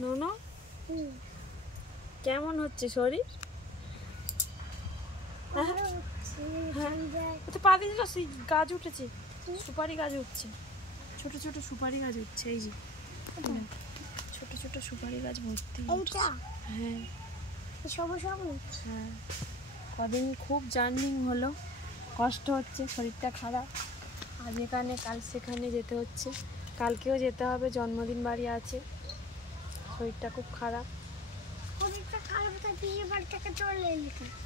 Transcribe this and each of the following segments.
নুনু কেমন হচ্ছে শরীর? তো পা দিস না, সেই গাছ উঠেছে, সুপারি গাছ উঠছে, ছোট ছোট সুপারি গাছ উঠছে, এই যে ছোট ছোট সুপারি গাছ ভর্তি। হ্যাঁ হ্যাঁ, কদিন খুব জার্নিং হলো, কষ্ট হচ্ছে, শরীরটা খারাপ, আজ এখানে কাল সেখানে যেতে হচ্ছে, কালকেও যেতে হবে, জন্মদিন বাড়ি আছে, শরীরটা খুব খারাপ,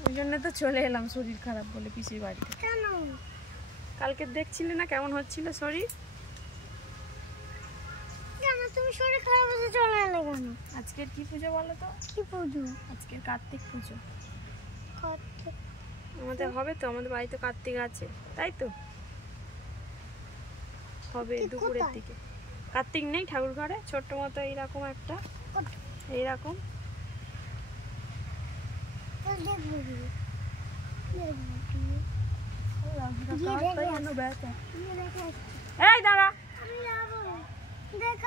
ওই জন্য তো চলে এলাম, শরীর খারাপ বলে পিসির বাড়িতে। কেন? কালকে দেখছিলে না কেমন হচ্ছিল শরীর? তুমি শরীর খারাপ হতে চলে এলে কেন? আজকের কি পুজো বলো তো? কি পুজো? আজকের কার্তিক পুজো। কার্তিক আমাদের হবে তো, আমাদের বাড়িতে কার্তিক আছে, তাই তো হবে দুপুরের দিকে। কার্তিক নেই ঠাকুর ঘরে, ছোট্ট মতো এইরকম একটা, এইরকম এই দাঁড়া,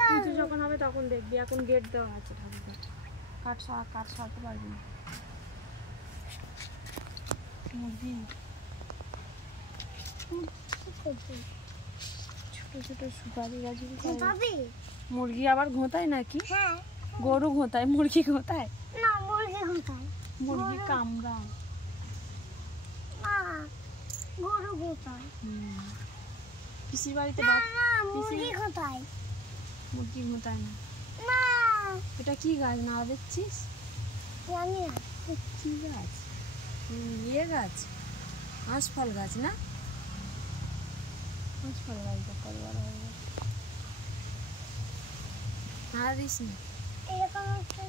পুজো যখন হবে তখন দেখবি, এখন গেট দেওয়া আছে ঠাকুর কাঠ সরাতে পারবি না। মুরগি ছোট ছোট সুপারি গাছ, মুরগি আবার ঘোঁতায় নাকি? হ্যাঁ, গরু ঘোঁতায়, মুরগি ঘোঁতায় না মুরগি ঘোঁতায়, মুরগি কামড়ায়, না গরু ঘোঁতায়, পিসির বাড়িতে মুরগি ঘোঁতায়, মুরগি ঘোঁতায় না। না এটা কি গাছ না দেখছিস? জানি না কি গাছ? ইয়ে গাছ, আঁশফল গাছ না? আঁশফল গাছটা কত বড় হয়ে গেছে, আর দিস না। এরকম একটা